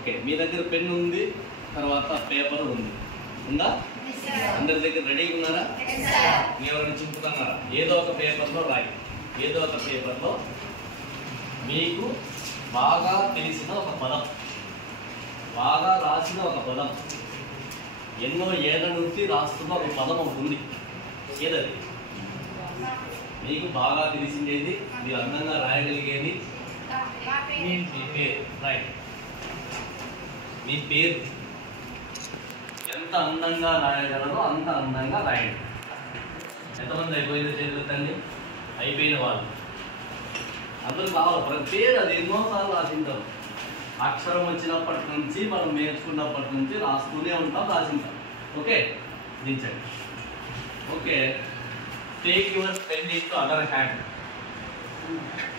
Okay, మీ దగ్గర pen ఉంది, తర్వాత పేపర్ ఉంది, ఉందా? అందరి దగ్గర రెడీగా ఉన్నారా? ఎవరైనా చింపుతున్నారా? ఏదో ఒక పేపర్లో రాయి, ఏదో ఒక పేపర్లో మీకు బాగా తెలిసిన ఒక పదం, బాగా రాసిన ఒక పదం, ఎన్నో ఏళ్ళ నుంచి రాస్తున్న ఒక పదం ఒకటి ఉంది. ఏదది? మీకు బాగా తెలిసిందేది, మీరు అందంగా రాయగలిగేది మీ పేరు. రైట్, మీ పేరు ఎంత అందంగా రాయగలరో అంత అందంగా రాయండి. ఎంతమంది అయిపోయిందో చేతులెత్తండి. అయిపోయిన వాళ్ళు అందరూ కావాలి. ప్రతి పేరు అది ఎన్నోసార్లు రాసింటాం. అక్షరం వచ్చినప్పటి నుంచి మనం నేర్చుకున్నప్పటి నుంచి రాస్తూనే ఉంటాం, రాసింటాం. ఓకే, దించండి. Okay, take your pen into other hand.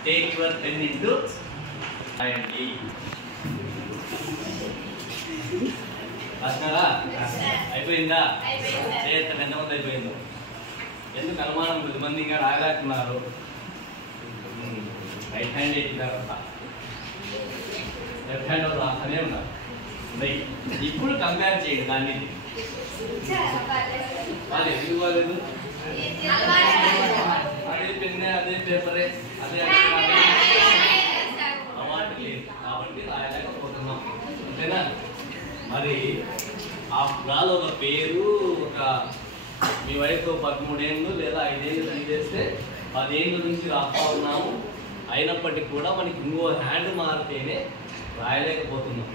Take your pen into hand. రాసినారా? అయిపోయిందా? చేస్తాను. ఎంతమంది అయిపోయిందో? ఎందుకు అనుమానం? కొద్దిమంది ఇంకా రాయలేకున్నారు. రైట్ హ్యాండ్ ఎక్కినారంట, లెఫ్ట్ హ్యాండ్ రాస్తూనే ఉన్నారు. ఇప్పుడు కంపేర్ చేయండి దాన్ని. వాళ్ళు ఎందుకు బాగాలేదు? అదే పెన్నే, అదే పేపరే, అదే అలవాటు లేదు కాబట్టి రాయలేకపోతున్నాం. అంతేనా? మరి ఆ గాలో ఒక పేరు, ఒక మీ వయసు 13 ఏళ్ళు లేదా 5 ఏళ్ళు పనిచేస్తే 10 ఏళ్ళ నుంచి రాస్తా ఉన్నాము. అయినప్పటికీ కూడా మనకి ఇంకో హ్యాండ్ మారితేనే రాయలేకపోతున్నాం.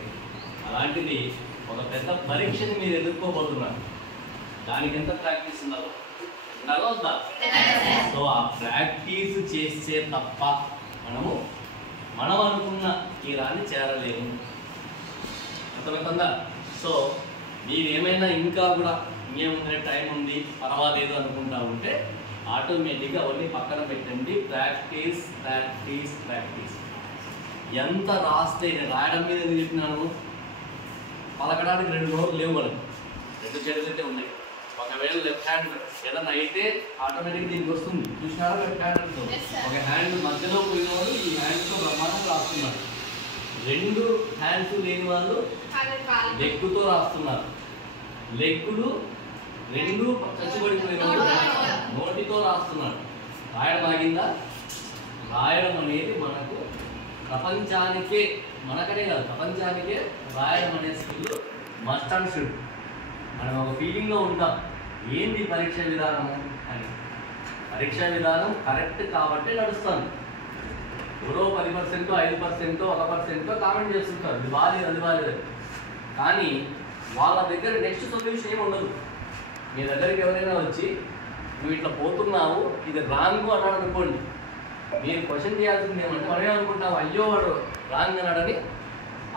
అలాంటిది ఒక పెద్ద పరీక్షని మీరు ఎదుర్కోబోతున్నారు. దానికి ఎంత ప్రాక్టీస్ ఉండాలో వద్దా? సో ఆ ప్రాక్టీస్ చేస్తే తప్ప మనం అనుకున్న తీరాన్ని చేరలేము. అర్థమవుతుందా? సో మీరేమైనా ఇంకా కూడా ఇంకేముందే, టైం ఉంది, పర్వాలేదు అనుకుంటా ఉంటే ఆటోమేటిక్గా అవన్నీ పక్కన పెట్టండి. Practice practice practice. ఎంత రాస్తే, నేను రాయడం మీద నేను చెప్పినాను, పలకడానికి 2 నోట్లు లేవు, మనకు 2 చేతులు అయితే ఉన్నాయి. ఒకవేళ లెఫ్ట్ హ్యాండ్ ఏదన్నా అయితే ఆటోమేటిక్గా దీనికి వస్తుంది. చూసినారా? లెఫ్ట్ హ్యాండ్ ఒక హ్యాండ్ మధ్యలో పోయిన వాళ్ళు ఈ హ్యాండ్తో బ్రహ్మాండం రాస్తున్నారు. 2 హ్యాండ్స్ లేని వాళ్ళు లెగ్గుతో రాస్తున్నారు. లెగ్గులు 2 చచ్చిపడిపోయిన వాళ్ళు నోటితో రాస్తున్నారు. రాయడం ఆగిందా? రాయడం అనేది మనకు ప్రపంచానికే, మనకనే కాదు ప్రపంచానికే రాయడం అనే స్కిల్ మస్ట్ అండ్ షుడ్. మనం ఒక ఫీలింగ్లో ఉంటాం, ఏంది పరీక్ష విధానము అని. పరీక్షా విధానం కరెక్ట్ కాబట్టి నడుస్తుంది. ఎవరో 10%, 5%, 1% కామెంట్ చేస్తుంటారు, ఇది బాగాలేదు, అది బాగాలేదు. కానీ వాళ్ళ దగ్గర నెక్స్ట్ సొల్యూషన్ ఏమి ఉండదు. మీ దగ్గరికి ఎవరైనా వచ్చి నువ్వు ఇట్లా పోతున్నావు, ఇది రాంగ్ అన్నాడు అనుకోండి, మీరు క్వశ్చన్ చేయాల్సింది ఏమంటే మనమే అనుకుంటాం, అయ్యో వాడు రాంగ్ అన్నాడని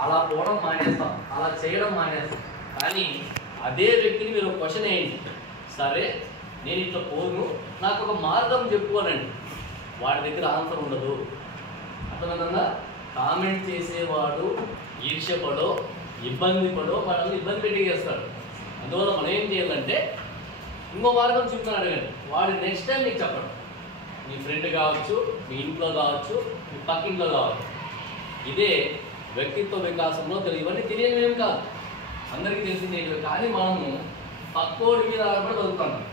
అలా పోవడం మానేస్తాం, అలా చేయడం మానేస్తాం. కానీ అదే వ్యక్తిని మీరు క్వశ్చన్ వేయండి, సరే నేను ఇట్లా పోను, నాకు ఒక మార్గం చెప్పుకోనండి, వాడి దగ్గర ఆన్సర్ ఉండదు. అర్థమవుతుందా? కామెంట్ చేసేవాడు ఈర్ష్యపడో ఇబ్బంది పడో వాళ్ళని ఇబ్బంది పెట్టి చేస్తాడు. అందువల్ల మనం ఏం చేయాలంటే ఇంకో మార్గం చెప్తాను అడగండి, వాడు నెక్స్ట్ టైం నీకు చెప్పడం. మీ ఫ్రెండ్ కావచ్చు, మీ ఇంట్లో కావచ్చు, మీ పక్కింట్లో కావచ్చు. ఇదే వ్యక్తిత్వ వికాసంలో ఇవన్నీ తెలియనివేం కాదు, అందరికీ తెలిసిందేవి. కానీ మనము పక్కోడి మీద ఆధారపడి చదువుతుంటాం,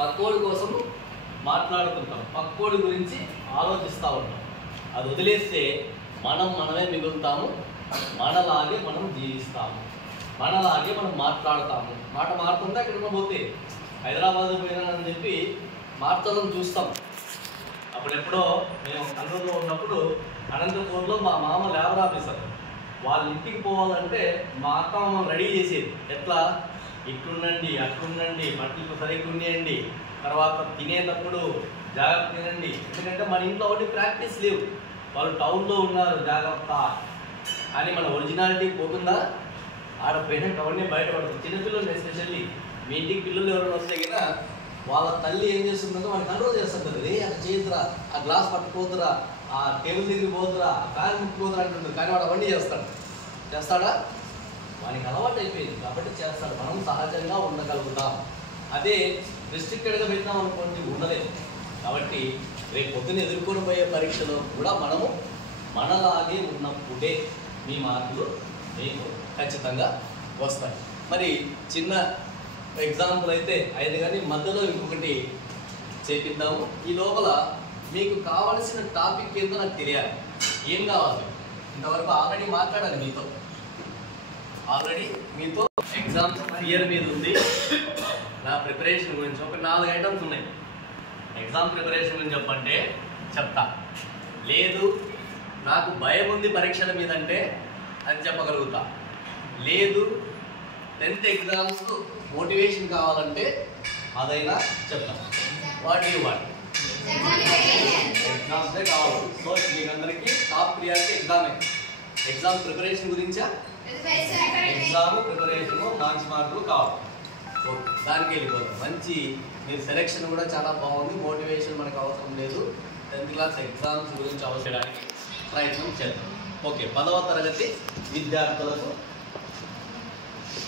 పక్కోడి కోసం మాట్లాడుతుంటాం, పక్కోడి గురించి ఆలోచిస్తూ ఉంటాం. అది వదిలేస్తే మనమే మిగులుతాము, మనలాగే మనం జీవిస్తాము, మనలాగే మనం మాట్లాడతాము. మాట మారుతుంటే ఎక్కడికో పోతే హైదరాబాద్ పోయినానని చెప్పి మార్చాలని చూస్తాం. అప్పుడెప్పుడో మేము కర్నూలులో ఉన్నప్పుడు అనంతపూర్లో మా మామ లేబర్ ఆఫీసర్, వాళ్ళ ఇంటికి పోవాలంటే మా అక్క మమ్మల్ని రెడీ చేసేది. ఎట్లా? ఇట్లుండండి, అట్లుండండి, బట్టలు సరిగ్గా ఉండేయండి, తర్వాత తినేటప్పుడు జాగ్రత్త తినండి. ఎందుకంటే మన ఇంట్లో ఒకటి ప్రాక్టీస్ లేవు, వాళ్ళు టౌన్లో ఉన్నారు జాగ్రత్త అని. మన ఒరిజినాలిటీ పోతుందా? ఆడపోయినాక అవన్నీ బయటపడుతుంది. చిన్నపిల్లలు ఎస్పెషల్లీ మీ ఇంటికి పిల్లలు ఎవరైనా వస్తే కదా వాళ్ళ తల్లి ఏం చేస్తుందో మనకి కంట్రోల్ చేస్తుంటుంది. రే అట్లా చేయదురా, ఆ గ్లాస్ పట్టుకోదురా, ఆ టేబుల్ దగ్గరికి పోదురా, ఆ ఫ్యాన్ ముట్టుకోదురా అంటుంది. కానీ వాడు అవన్నీ చేస్తాడా? వానికి అలవాటు అయిపోయింది కాబట్టి చేస్తాడు. మనం సహజంగా ఉండగలుగుతాం. అదే రిస్ట్రిక్టెడ్గా పెట్టినాం అనుకోండి, ఉండలేదు. కాబట్టి రేపు పొద్దున్న ఎదుర్కొని పోయే పరీక్షలో కూడా మనము మనలాగే ఉన్నప్పుడే మీ మార్కులు మీకు ఖచ్చితంగా వస్తాయి. మరి చిన్న ఎగ్జాంపుల్ అయితే అయింది, కానీ మధ్యలో ఇంకొకటి చేపిద్దాము. ఈ లోపల మీకు కావలసిన టాపిక్ ఏందో నాకు తెలియాలి. ఏం కావాలి? ఇంతవరకు ఆల్రెడీ మాట్లాడాను మీతో, ఎగ్జామ్ క్లియర్ మీద ఉంది. నా ప్రిపరేషన్ గురించి ఒక 4 ఐటమ్స్ ఉన్నాయి. ఎగ్జామ్ ప్రిపరేషన్ గురించి చెప్పంటే చెప్తా, లేదు నాకు భయం ఉంది పరీక్షల మీద అంటే అది చెప్పగలుగుతా, లేదు 10th ఎగ్జామ్స్ మోటివేషన్ కావాలంటే అదైనా చెప్తా. వాట్ ఎగ్జామ్సే కావాలి. సో మీకందరికీ టాప్ ప్రియారిటీ ఎగ్జామే. ఎగ్జామ్ ప్రిపరేషన్ గురించా? ఎగ్జామ్ ప్రిపరేషన్ మార్కులు కావాలి. ఓకే, దానికి వెళ్ళిపోతాం. మంచి మీరు సెలెక్షన్ కూడా చాలా బాగుంది. మోటివేషన్ మనకు అవసరం లేదు. 10th క్లాస్ ఎగ్జామ్స్ గురించి అవసరానికి ప్రయత్నం చేద్దాం. ఓకే, 10వ తరగతి విద్యార్థులకు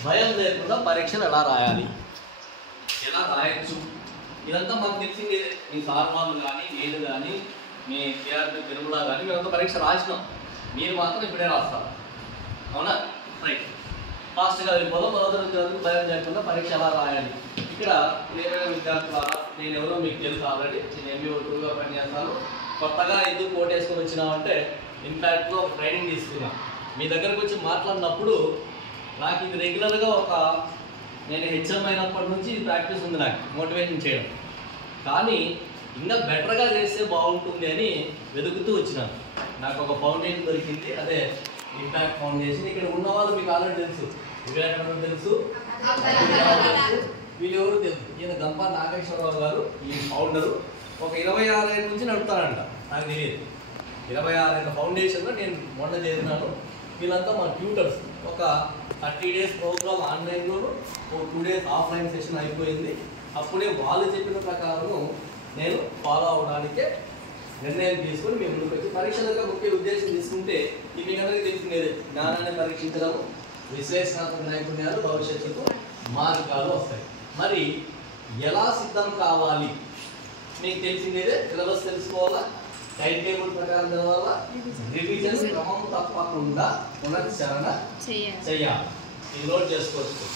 భయం లేకుండా పరీక్షలు ఎలా రాయాలి, ఎలా రాయొచ్చు, ఇదంతా మనకు తెలిసింది. మీ సార్ వాళ్ళు కానీ, నేను కానీ, మీ విద్యార్థి తిరుమల కానీ మేమంతా పరీక్ష రాసినాం. మీరు మాత్రం ఇప్పుడే రాస్తారు, అవునా? రైట్, ఫాస్ట్గా వెళ్ళిపోదాం. 10వ తరగతి భయం లేకుండా పరీక్ష ఎలా రాయాలి. ఇక్కడ ప్రియమైన విద్యార్థులారా, నేను ఎవరో మీకు తెలుసు ఆల్రెడీ. నేను MBA 2గా పనిచేస్తాను. కొత్తగా ఎందుకు కోట్ వేసుకొని వచ్చినామంటే ఇంపాక్ట్లో ఒక ట్రైనింగ్ తీసుకున్నా. మీ దగ్గరకు వచ్చి మాట్లాడినప్పుడు నాకు ఇది రెగ్యులర్గా నేను HM అయినప్పటి నుంచి ఇది ప్రాక్టీస్ ఉంది నాకు, మోటివేషన్ చేయడం. కానీ ఇంకా బెటర్గా చేస్తే బాగుంటుంది అని వెతుకుతూ వచ్చినాను. నాకు ఒక ఫౌండేషన్ దొరికింది, అదే ఇంపాక్ట్ ఫౌండేషన్. ఇక్కడ ఉన్న వాళ్ళు మీకు ఆల్రెడీ తెలుసు, వివేకానంద తెలుసు, వీళ్ళు ఎవరు తెలుసు. ఈయన గంప నాగేశ్వరరావు గారు ఈ ఫౌండరు. ఒక 26 ఏళ్ళ నుంచి నడుపుతారంట, నాకు తెలియదు. 26 ఏళ్ళ ఫౌండేషన్లో నేను మొన్న చేసినాను. వీళ్ళంతా మా ట్యూటర్స్. ఒక 30 days ప్రోగ్రామ్ ఆన్లైన్లోను, ఒక 2 days ఆఫ్లైన్ సెషన్ అయిపోయింది. అప్పుడే వాళ్ళు చెప్పిన ప్రకారం నేను ఫాలో అవడానికే నిర్ణయం తీసుకొని మేము ముందుకు వచ్చి పరీక్షలుగా ముఖ్య ఉద్దేశం తీసుకుంటే ఈ మీకు అందరికీ తెలిసిందేదే, జ్ఞానాన్ని పరీక్షించడం, విశ్లేషణాత్మక నైపుణ్యాలు, భవిష్యత్తుకు మార్గాలు వస్తాయి. మరి ఎలా సిద్ధం కావాలి మీకు తెలిసిందేదే. సిలబస్ తెలుసుకోవాలా, టైం టేబుల్ ప్రకారం చదవాలా, రివిజన్ క్రమం తప్పకుండా పునశ్చరణ చేయాలి. ఇది నోట్ చేసుకోవచ్చు.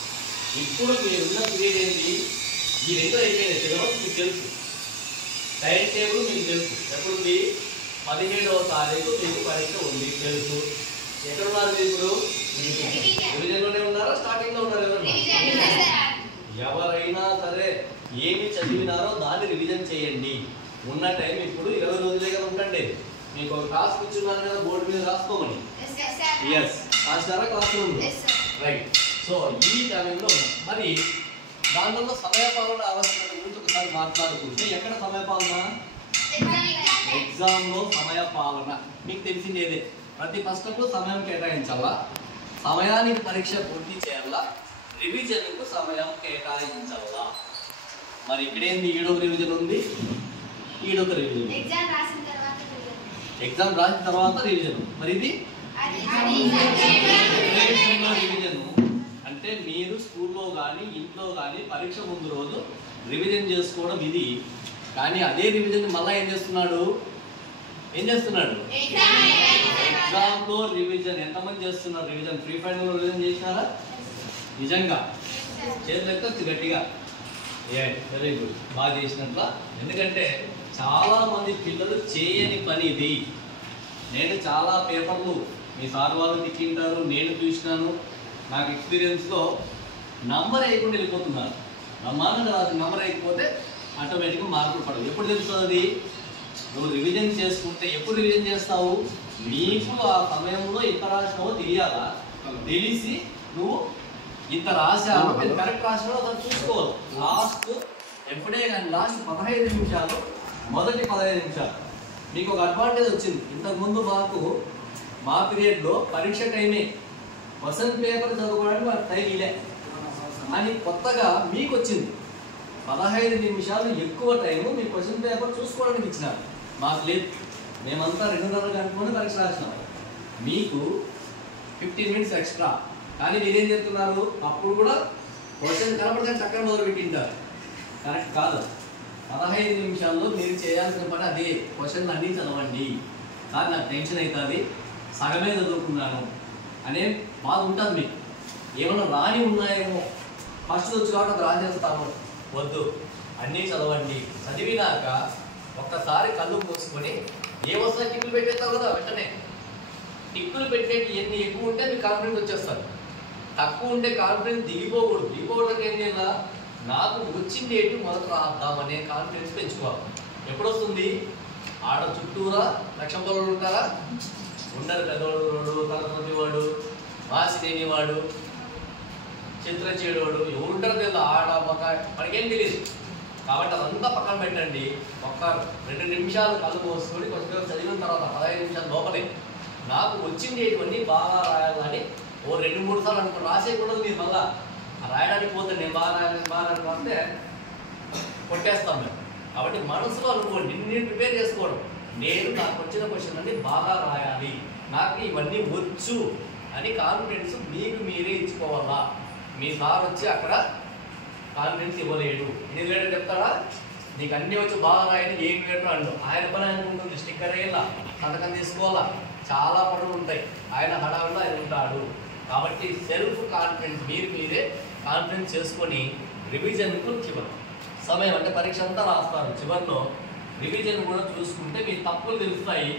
ఇప్పుడు మీరున్న పీరియడ్ ఏంటి? ఈ 2 అయిపోయినాయి. సిలబస్ మీకు తెలుసు, టైం టేబుల్ మీకు తెలుసు. ఎప్పుడుంది? 17వ తారీఖు మీకు పరీక్ష ఉంది, తెలుసు. ఎక్కడున్నారు మీరు ఇప్పుడు? రివిజన్లోనే ఉన్నారా, స్టార్టింగ్లో ఉన్నారా? ఎవరైనా సరే ఏమి చదివినారో దాన్ని రివిజన్ చేయండి. ఉన్న టైం ఇప్పుడు 20 రోజులే కదా ఉండండి. మీకు ఒక టాస్క్ ఇచ్చున్నారు కదా, బోర్డు మీద రాసుకోమని. ఎస్, రాసినారా క్లాస్ రూమ్లో? రైట్. సో ఈ టైంలో మరి దాంట్లో సమయపాలన అవసరం గురించి ఒకసారి మాట్లాడుకుంటే, ఎక్కడ సమయపాలన? ఎగ్జామ్లో సమయపాలన మీకు తెలిసిందేదే. ప్రతి ప్రశ్నకు సమయం కేటాయించాలా, సమయానికి పరీక్ష పూర్తి చేయాలా, రివిజన్కు సమయం కేటాయించాలా. మరి ఇక్కడేంది? 7వ రివిజన్ ఉంది, 7వ రివిజన్. ఎగ్జామ్ రాసిన తర్వాత రివిజన్. మరి ఇది రివిజన్ అంటే మీరు స్కూల్లో కానీ ఇంట్లో కానీ పరీక్ష ముందు రోజు రివిజన్ చేసుకోవడం ఇది. కానీ అదే రివిజన్ మళ్ళీ ఏం చేస్తున్నాడు? ఎగ్జామ్లో రివిజన్ ఎంతమంది చేస్తున్నారు? రివిజన్ ఫ్రీ ఫైనల్లో రివిజన్ చేసినారా? నిజంగా చేతులు ఎత్తచ్చు గట్టిగా. వెరీ గుడ్, బాగా చేసినట్ల. ఎందుకంటే చాలా మంది పిల్లలు చేయని పని ఇది. నేను చాలా పేపర్లు మీ సార్ వాళ్ళు తిట్టింటారు, నేను చూసినాను. నాకు ఎక్స్పీరియన్స్లో నంబర్ వేయకుండా వెళ్ళిపోతున్నారు. నంబర్ వేయకపోతే ఆటోమేటిక్గా మార్కులు పడవు. ఎప్పుడు తెలుస్తుంది? నువ్వు రివిజన్ చేసుకుంటే. ఎప్పుడు రివిజన్ చేస్తావు? నీకు ఆ సమయంలో ఇంత రాసినావో తెలియాలా, తెలిసి నువ్వు ఇంత రాశావు, కరెక్ట్ రాసినావో అసలు చూసుకోవాలి. లాస్ట్ ఎప్పుడే కానీ లాస్ట్ 15 నిమిషాలు, మొదటి 15 నిమిషాలు మీకు ఒక అడ్వాంటేజ్ వచ్చింది. ఇంతకుముందు మా పీరియడ్లో పరీక్ష టైమే, క్వశ్చన్ పేపర్ చదువుకోవడానికి మాకు టైం ఇలే. అని కొత్తగా మీకు వచ్చింది 15 నిమిషాలు ఎక్కువ టైము మీ క్వశ్చన్ పేపర్ చూసుకోవడానికి ఇచ్చినారు. మాకు లేదు, మేమంతా 2.5 గంటలోనే పరీక్ష రాసినాం. మీకు 15 minutes ఎక్స్ట్రా. కానీ మీరేం చెప్తున్నారు? అప్పుడు కూడా క్వశ్చన్ కనపడితే చక్కగా మొదలుపెట్టింటారు. కరెక్ట్ కాదు. 15 నిమిషాల్లో మీరు చేయాల్సిన పని అదే, క్వశ్చన్లు అన్నీ చదవండి. కానీ నాకు టెన్షన్ అవుతుంది, సగమే చదువుకున్నాను అనే బాధ ఉంటుంది మీకు. ఏమన్నా రాని ఉన్నాయేమో, ఫస్ట్ వచ్చి కాబట్టి అది రాసేస్తాము, వద్దు, అన్నీ చదవండి. చదివినాక ఒక్కసారి కళ్ళు మూసుకొని ఏమొస్తాయి టిక్కులు పెట్టేస్తావు కదా, వెంటనే టిక్కులు పెట్టేటి ఎన్ని ఎక్కువ ఉంటే మీకు కాన్ఫిడెన్స్ వచ్చేస్తారు. తక్కువ ఉంటే కాన్ఫిడెన్స్ దిగిపోకూడదు. దిగిపోవడానికి ఏం చేయాలా, నాకు వచ్చింది ఏంటి మొదట రాద్దామనే కాన్ఫిడెన్స్ పెంచుకోవాలి. ఎప్పుడొస్తుంది, ఆడ చుట్టూరా లక్షం పిల్లలు ఉంటారా, ఉండరు. పెద్దవాడు, తలపతి వాడు, వాసి తెలియవాడు, చిత్ర చేయడవాడు, ఎవరు ఉంటారో తెలియదు. ఆడ ఒక మనకేం తెలియదు. కాబట్టి అదంతా పక్కన పెట్టండి. ఒక్క 2 నిమిషాలు కళ్ళు పోసుకొని కొంచెం చదివిన తర్వాత 15 నిమిషాల లోపలే నాకు వచ్చింది ఇవన్నీ బాగా రాయాలని ఓ 2-3 సార్లు అనుకుని రాసేయకూడదు. మీరు మళ్ళా రాయడానికి పోతే నేను బాగా రాస్తే కొట్టేస్తాం మేము. కాబట్టి మనసులో అనుకోండి, నేను ప్రిపేర్ చేసుకోవడం, నేను నాకు వచ్చిన క్వశ్చన్ అన్ని బాగా రాయాలి, నాకు ఇవన్నీ వచ్చు అని కాన్ఫిడెన్స్ మీకు మీరే ఇచ్చుకోవాలా. మీ సార్ వచ్చి అక్కడ కాన్ఫిడెన్స్ ఇవ్వలేడు. ఎన్ని లేడు చెప్తాడా, నీకు అన్నీ వచ్చి బాగా రాయని ఏం లేడు అండు. ఆయన పని అనుకుంటుంది, స్టిక్కర్ వేయాలా, సంతకం తీసుకోవాలా, చాలా పనులు ఉంటాయి. ఆయన హడావిడిలో ఆయన ఉంటాడు. కాబట్టి సెల్ఫ్ కాన్ఫిడెన్స్ మీరు మీరే కాన్ఫిడెన్స్ చేసుకొని రివిజన్కు చివరి సమయం అంటే పరీక్ష అంతా రాస్తారు. చివరిలో రివిజన్ కూడా చూసుకుంటే మీ తప్పులు తెలుస్తాయి.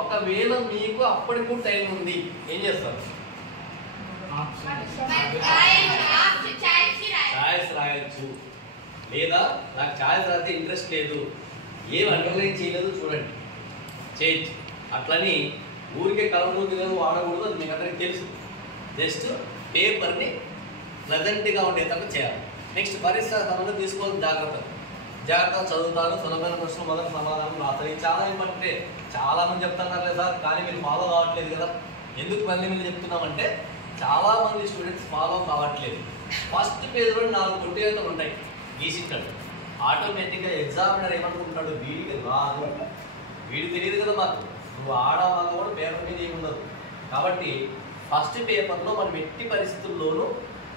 ఒకవేళ మీకు అప్పటికి టైం ఉంది, ఏం చేస్తారు, ఛాయిస్ రాయొచ్చు. లేదా నాకు ఛాయిస్ రాస్తే ఇంట్రెస్ట్ లేదు, ఏం అండర్లైన్ చేయలేదు చూడండి, చేయొచ్చు. అట్లని ఊరికే కలవకూడదు, వాడకూడదు, అది మీకు అందరికీ తెలుసు. జస్ట్ పేపర్ని ప్లెజెంట్గా ఉండేటట్టు చేయాలి. నెక్స్ట్ పరీక్ష సమయంలో తీసుకోవాలి జాగ్రత్తగా చదువుతాను, సులభమైన ప్రశ్నలు మొదటి సమాధానం రాస్తారు. ఇది చాలా ఇంపార్టెంట్. చాలా మంది చెప్తున్నారు లేదా సార్, కానీ మీరు ఫాలో కావట్లేదు కదా. ఎందుకు మళ్ళీ మీరు చెప్తున్నామంటే చాలా మంది స్టూడెంట్స్ ఫాలో కావట్లేదు. ఫస్ట్ పేజ్లో 4 కొట్టేతలు ఉంటాయి గీసింటాడు. ఆటోమేటిక్గా ఎగ్జామినర్ ఏమనుకుంటాడు, వీడికి రాదు, వీడికి తెలియదు కదా మాకు, నువ్వు ఆడమాక కూడా పేపర్ మీద ఏమి ఉండదు. కాబట్టి ఫస్ట్ పేపర్లో మనం ఎట్టి పరిస్థితుల్లోనూ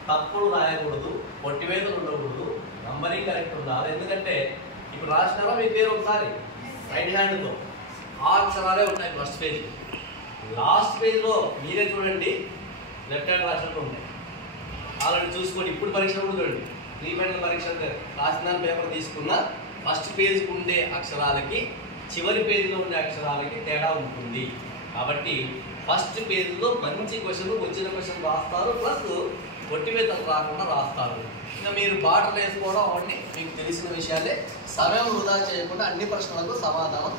తప్పులు రాయకూడదు, పొట్టివేతలు ఉండకూడదు, నంబరింగ్ కరెక్ట్ ఉండాలి. ఎందుకంటే ఇప్పుడు రాసినారా మీ పేరు ఒకసారి రైట్ హ్యాండ్తో 6 అక్షరాలే ఉంటాయి ఫస్ట్ పేజ్. లాస్ట్ పేజ్లో మీరే చూడండి లెఫ్ట్ హ్యాండ్ రాసినట్టు ఉంటాయి. ఆల్రెడీ చూసుకోండి. ఇప్పుడు పరీక్ష కూడా చూడండి, ప్రీఫైనల్ పరీక్ష రాసిన పేపర్ తీసుకున్న ఫస్ట్ పేజ్కి ఉండే అక్షరాలకి చివరి పేజీలో ఉండే అక్షరాలకి తేడా ఉంటుంది. కాబట్టి ఫస్ట్ పేజ్లో మంచి క్వశ్చన్, వచ్చిన క్వశ్చన్ రాస్తారు, ప్లస్ కొట్టివేతలు రాకుండా రాస్తారు. ఇంకా మీరు బాటలు వేసుకోవడం అవన్నీ మీకు తెలిసిన విషయాలే. సమయం వృధా చేయకుండా అన్ని ప్రశ్నలకు సమాధానం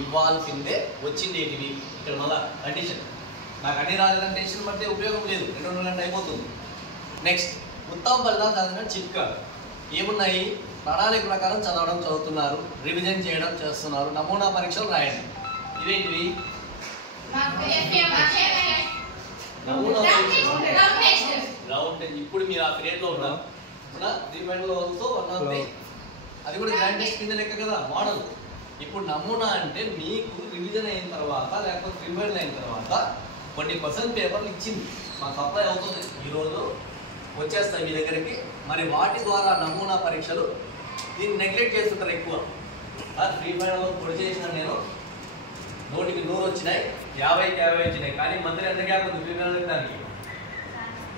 ఇవ్వాల్సిందే. వచ్చింది ఏంటివి ఇక్కడ మళ్ళీ కండిషన్, నాకు అన్ని రాలేదని టెన్షన్ పడితే ఉపయోగం లేదు, 2 గంటలు అయిపోతుంది. నెక్స్ట్ ఉత్తమ ఫలితాలు చదివిన చిట్కా ఏమున్నాయి, ప్రణాళిక ప్రకారం చదువుతున్నారు, రివిజన్ చేయడం చేస్తున్నారు, నమూనా పరీక్షలు రాయండి. ఇవేంటివి, ఇప్పుడు మీరు ఆ పీరియడ్లో ఉన్నారు, అది కూడా గ్రాండ్ టెస్ట్ కింద లెక్క కదా మోడల్. ఇప్పుడు నమూనా అంటే మీకు రివిజన్ అయిన తర్వాత లేకపోతే ప్రిపేర్ అయిన తర్వాత 20% పేపర్లు ఇచ్చింది, మాకు సప్లై అవుతుంది, ఈరోజు వచ్చేస్తాయి మీ దగ్గరికి. మరి వాటి ద్వారా నమూనా పరీక్షలు దీన్ని నెగ్లెక్ట్ చేస్తుంటారు ఎక్కువ. ప్రీఫైనల్లో పొడి చేసిన నేను 100కి 100 వచ్చినాయి, 50కి 50 వచ్చినాయి. కానీ మధ్యలో ఎంత గ్యాప్ ఉంది ప్రీఫైనల్ దానికి,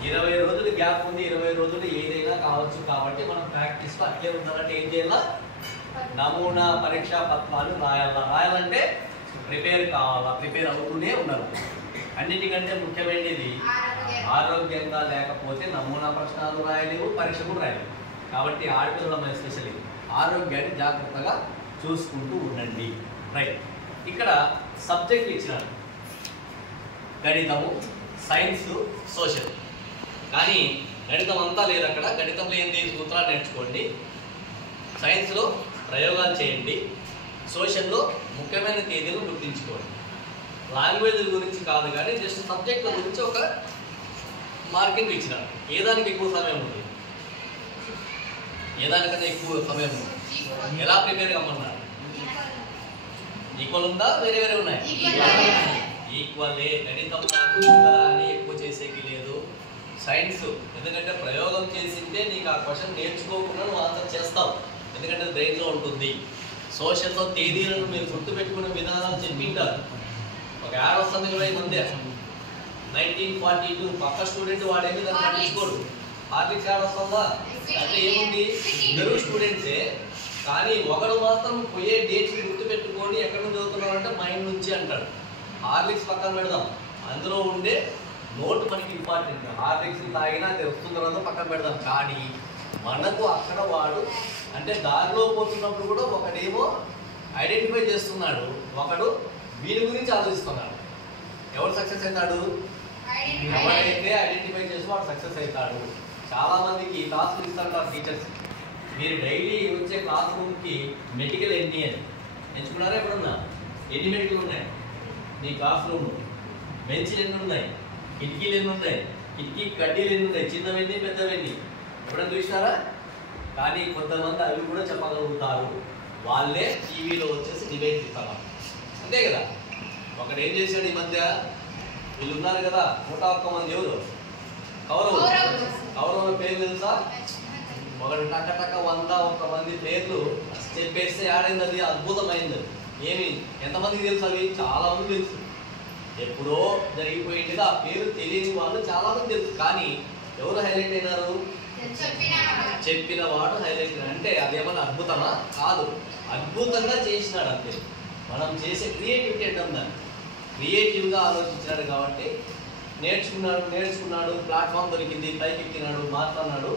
20 రోజులు గ్యాప్ ఉంది. 20 రోజులు ఏదైనా కావచ్చు. కాబట్టి మనం ప్రాక్టీస్లో అట్లే ఉండాలంటే ఏం చేయాలా, నమూనా పరీక్షా పత్రాలు రాయాలంటే ప్రిపేర్ కావాలా, ప్రిపేర్ అవుతూనే ఉండాలి. అన్నిటికంటే ముఖ్యమైనది ఆరోగ్యంగా లేకపోతే నమూనా ప్రశ్నలు రాయలేవు, పరీక్ష కూడా రాయలేవు. కాబట్టి ఆడపిల్లలు ఎస్పెషల్లీ ఆరోగ్యాన్ని జాగ్రత్తగా చూసుకుంటూ ఉండండి. రైట్, ఇక్కడ సబ్జెక్టులు ఇచ్చినారు, గణితము, సైన్స్, సోషల్. కానీ గణితం అంతా లేదు అక్కడ. గణితంలో ఏంటి, సూత్రాలు నేర్చుకోండి, సైన్స్లో ప్రయోగాలు చేయండి, సోషల్లో ముఖ్యమైన తేదీలు గుర్తించుకోండి. లాంగ్వేజ్ గురించి కాదు కానీ జస్ట్ సబ్జెక్టుల గురించి ఒక మార్కింగ్ ఇచ్చినారు. ఏదానికి ఎక్కువ సమయం ఉంది, ఏదానికన్నా ఎక్కువ సమయం ఉంది, ఎలా ప్రిపేర్ కమ్మన్నారు, ఈక్వల్ ఉందా వేరే వేరే ఉన్నాయి, ఈక్వలే. గణితం అని ఎక్కువ చేసేకి లేదు. సైన్స్ ఎందుకంటే ప్రయోగం చేసింటే నీకు ఆ క్వశ్చన్ నేర్చుకోకుండా నువ్వు ఆన్సర్ చేస్తావు, ఎందుకంటే బ్రెయిన్లో ఉంటుంది. సోషల్లో తేదీలను మీరు గుర్తుపెట్టుకునే విధానాలు చెప్పింటారు. ఒక యాడ్ వస్తుంది కూడా ఈ మధ్య, 1942 పక్క స్టూడెంట్ వాడేమి దాన్ని పట్టించుకోడు. హార్లిక్స్ యాడ్ వస్తుందా అంటే ఏముంది ఇద్దరు స్టూడెంట్సే, కానీ ఒకడు మాత్రం పోయే డేట్స్ గుర్తుపెట్టుకొని ఎక్కడ నుంచి చదువుతున్నారంటే మైండ్ నుంచి అంటాడు. హార్లిక్స్ పక్కన పెడదాం, అందులో ఉండే నోట్ మనకి ఇంపార్టెంట్. హార్లిక్స్ తాగినా అది వస్తుందో రాదో పక్కన పెడదాం, కానీ మనకు అక్కడ వాడు అంటే దారిలో పోతున్నప్పుడు కూడా ఒకడేమో ఐడెంటిఫై చేస్తున్నాడు, ఒకడు వీడి గురించి ఆలోచిస్తున్నాడు. ఎవరు సక్సెస్ అవుతాడు? ఎవరైతే ఐడెంటిఫై చేసి వాడు సక్సెస్ అవుతాడు. చాలా మందికి టాస్క్లు ఇస్తుంటారు టీచర్స్, మీరు డైలీ వచ్చే క్లాస్ రూమ్కి మెడికల్ ఎన్ని అని ఎంచుకున్నారా? ఎప్పుడున్నా ఎన్ని మెడికల్ ఉన్నాయి నీ క్లాస్ రూమ్? బెంచ్లు ఎన్ని ఉన్నాయి, కిటికీలు ఎన్ని ఉన్నాయి, కిటికీ కడ్డీలు ఎన్ని ఉన్నాయి, చిన్నవన్నీ పెద్దవన్నీ ఎప్పుడైనా చూసినారా? కానీ కొంతమంది అవి కూడా చెప్పగలుగుతారు, వాళ్ళే టీవీలో వచ్చేసి డిబేట్ ఇస్తారు, అంతే కదా. ఒకడు ఏం చేశాడు ఈ మధ్య, వీళ్ళు ఉన్నారు కదా 101 మంది, ఎవరు కౌరవుల పేర్లు తెలుసా? ఒకటి టక్క టక్క 101 మంది పేర్లు చెప్పేస్తే ఆడైంది, అది అద్భుతమైంది. ఏమి ఎంతమందికి తెలుసు? అవి చాలా మంది తెలుసు, ఎప్పుడో జరిగిపోయింది. ఆ పేరు తెలియని వాళ్ళు చాలా మంది తెలుసు, కానీ ఎవరు హైలైట్ అయినారు? చెప్పిన వాడు హైలైట్ అయినాడు. అంటే అదేమన్నా అద్భుతమా? కాదు, అద్భుతంగా చేసినాడు అంతే. మనం చేసే క్రియేటివిటీ అంటే ఉందని క్రియేటివ్గా ఆలోచించినాడు కాబట్టి నేర్చుకున్నాడు, ప్లాట్ఫామ్ దొరికింది, పైకి ఎక్కినాడు, మాట్లాడినాడు,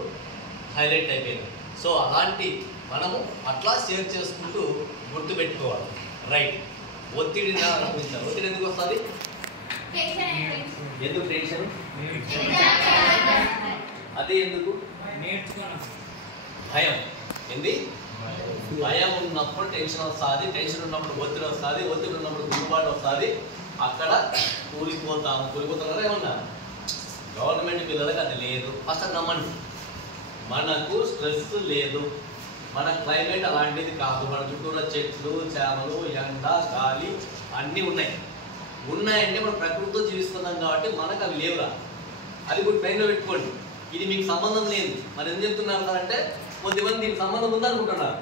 హైలైట్ అయిపోయింది. సో అలాంటి మనము అట్లా షేర్ చేసుకుంటూ గుర్తుపెట్టుకోవాలి. రైట్, ఒత్తిడిని అనుభవించాలి. ఒత్తిడి ఎందుకు వస్తుంది? ఎందుకు టెన్షన్? అదే ఎందుకు? భయం. ఏంది? భయం ఉన్నప్పుడు టెన్షన్ వస్తుంది, టెన్షన్ ఉన్నప్పుడు ఒత్తిడి వస్తుంది, ఒత్తిడి ఉన్నప్పుడు గురుబాటు వస్తుంది. అక్కడ కూలిపోతారా? ఏమన్నా గవర్నమెంట్ పిల్లలకి అది లేదు. ఫస్ట్ నమ్మండి, మనకు స్ట్రెస్ లేదు, మన క్లైమేట్ అలాంటిది కాదు. మన చుట్టూరా చెట్లు, చేమలు, ఎండ, గాలి అన్నీ ఉన్నాయంటే మనం ప్రకృతితో జీవిస్తున్నాం కాబట్టి మనకు అవి లేవురా. అది కూడా ట్రైన్లో పెట్టుకోండి. ఇది మీకు సంబంధం లేదు. మరి ఏం చెప్తున్నారు అంటే కొద్దిమంది దీనికి సంబంధం ఉందనుకుంటున్నారు.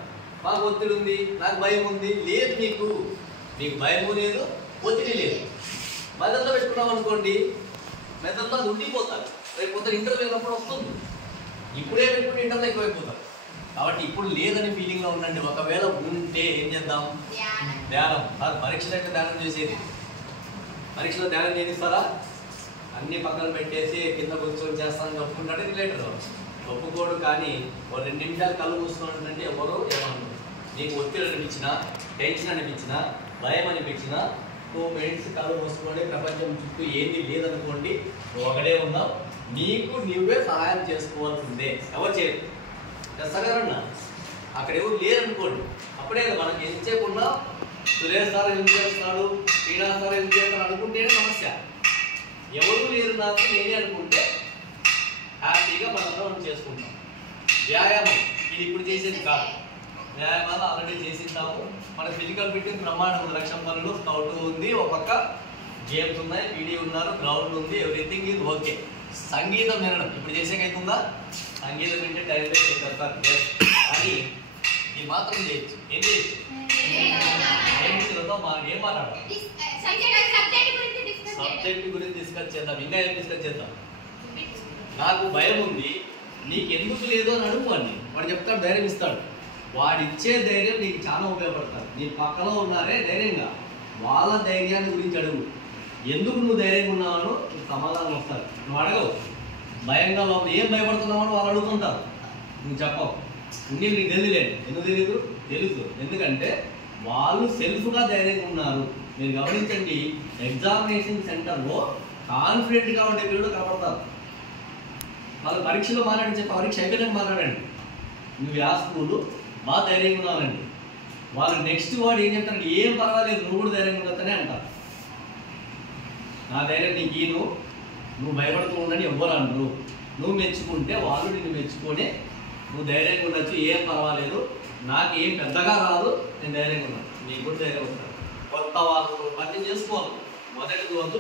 మాకు ఒత్తిడి ఉంది, నాకు భయం ఉంది. లేదు, మీకు భయము లేదు, ఒత్తిడి లేదు. మెదడులో పెట్టుకున్నాం అనుకోండి, మెదడులో అది ఉండిపోతారు. రేపు పొద్దున ఇంటర్వ్యూ అయినప్పుడు వస్తుంది. ఇప్పుడే పెట్టుకుని ఇంటర్వ్యూ ఎక్కువైపోతారు. కాబట్టి ఇప్పుడు లేదని ఫీలింగ్లో ఉండండి. ఒకవేళ ఉంటే ఏం చేద్దాం? ధ్యానం. పరీక్షలు అంటే ధ్యానం చేసేది. పరీక్షలో ధ్యానం చేయిస్తారా? అన్ని పక్కన పెట్టేసి కింద కూర్చొని చేస్తానని చెప్పుకుంటాడే రిలేటర్ ఒప్పుకోడు. కానీ ఓ 2 నిమిషాలు కళ్ళు మూసుకున్నట్టు ఎవరు ఏమన్నారు? నీకు ఒత్తిడి అనిపించినా, టెన్షన్ అనిపించినా, భయం అనిపించినా 2 మినిట్స్ కళ్ళు మూసుకోండి. ప్రపంచం చుట్టూ ఏంది లేదనుకోండి, ఒకడే ఉన్నావు. నీకు నువ్వే సహాయం చేసుకోవాల్సిందే. ఎవరు చేయరు సరేనా? అక్కడ ఎవరు లేరనుకోండి, అప్పుడే మనకి ఏం చేయకుండా సురేష్ సార్ ఏం చేస్తున్నాడు, శ్రీనా సార్ ఏం చేస్తాడు అనుకుంటేనే సమస్య. ఎవరు లేరు నాకు నేనే అనుకుంటే హ్యాపీగా మనం చేసుకుంటాం. వ్యాయామం ఇది ఇప్పుడు చేసేది కాదు. వ్యాయామాలు ఆల్రెడీ చేసిస్తాము. మన ఫిజికల్ ఫిట్నెస్ బ్రహ్మాండం. లక్ష్యం పనులు, స్కౌట్ ఉంది, ఒక పక్క గేమ్స్ ఉన్నాయి, పీడీ ఉన్నారు, గ్రౌండ్ ఉంది, ఎవ్రీథింగ్ ఈజ్ ఓకే. సంగీతం వినడం ఇప్పుడు చేసేకైతుందా? సంగీతం వింటే డైరెక్ట్ చేస్తారు. కానీ ఇది మాత్రం చేయొచ్చు. ఏం చేయొచ్చు? ఏం మాట్లాడాలి? సబ్జెక్ట్ గురించి డిస్కస్ చేద్దాం. ఇంకా ఏం డిస్కస్ చేద్దాం? నాకు భయం ఉంది, నీకు ఎందుకు లేదు అని అడుగుకోండి. వాడు చెప్తాడు, ధైర్యం ఇస్తాడు. వాడిచ్చే ధైర్యం నీకు చాలా ఉపయోగపడతాడు. నీ పక్కలో ఉన్నారే ధైర్యంగా, వాళ్ళ ధైర్యాన్ని గురించి అడుగు. ఎందుకు నువ్వు ధైర్యంగా ఉన్నావో నీకు సమాధానం వస్తారు. నువ్వు అడగవు. భయంగా లోపల ఏం భయపడుతున్నావని వాళ్ళు అడుగుతుంటారు, నువ్వు చెప్పవు. నీకు తెలియలేదు. ఎందుకు తెలియదు? తెలుసు. ఎందుకంటే వాళ్ళు సెల్ఫ్గా ధైర్యంగా ఉన్నారు. మీరు గమనించండి, ఎగ్జామినేషన్ సెంటర్లో కాన్ఫిడెంట్గా ఉండే పిల్లలు కనబడతారు. వాళ్ళు పరీక్షలో మాట్లాడి చెప్పి పరీక్ష అయిపోయినాక మాట్లాడండి, నువ్వు ఆ స్కూలు బాగా ధైర్యంగా ఉన్నావండి. వాళ్ళు నెక్స్ట్ వాడు ఏం చెప్తారంటే, ఏం పర్వాలేదు, నువ్వు కూడా ధైర్యంగా ఉండొచ్చనే అంటారు. నా ధైర్యం నీకు నువ్వు భయపడుతూ ఉండని ఎవ్వరు అంటారు. నువ్వు మెచ్చుకుంటే వాళ్ళు నిన్ను మెచ్చుకొని నువ్వు ధైర్యంగా ఉండొచ్చు, ఏం పర్వాలేదు, నాకు ఏం పెద్దగా రాదు, నేను ధైర్యంగా ఉన్నాను, నీకు కూడా ధైర్యం ఉంటాను. కొత్త వాళ్ళు పరిచయం చేసుకోవాలి. మొదటి రోజు